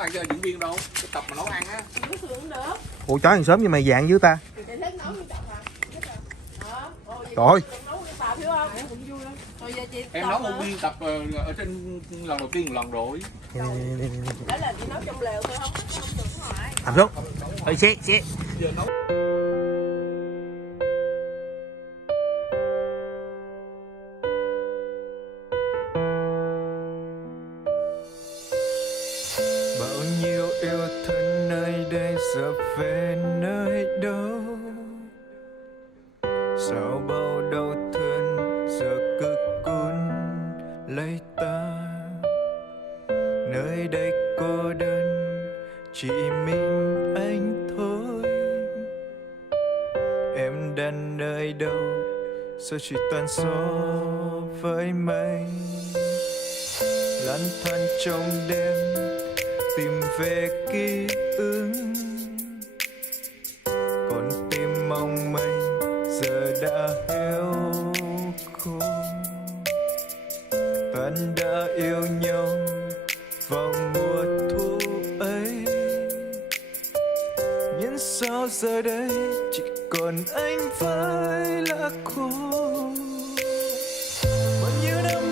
ăn cho diễn viên đâu, cái tập mà nấu ăn á. Ủa chó hàng xóm như mày dạng dữ ta. Trời ơi. Em nấu một viên tập ở trên lần đầu tiên một lần rồi. Đấy là chỉ nấu trong lều thôi, không được ngoài. Làm xuống. Ơi xé. Bao nhiêu yêu thương nơi đây giờ về nơi đâu, sao bao đau thương giờ cứ cuốn lấy ta. Nơi đây cô đơn chỉ mình anh thôi, em đang nơi đâu giờ chỉ toàn gió với mây. Lăn tăn trong đêm tìm về ký ức, con tim mong manh giờ đã héo khô. Tan đã yêu nhau vào mùa thu ấy, nhưng sao giờ đây chỉ còn anh với lá khô. Bao nhiêu năm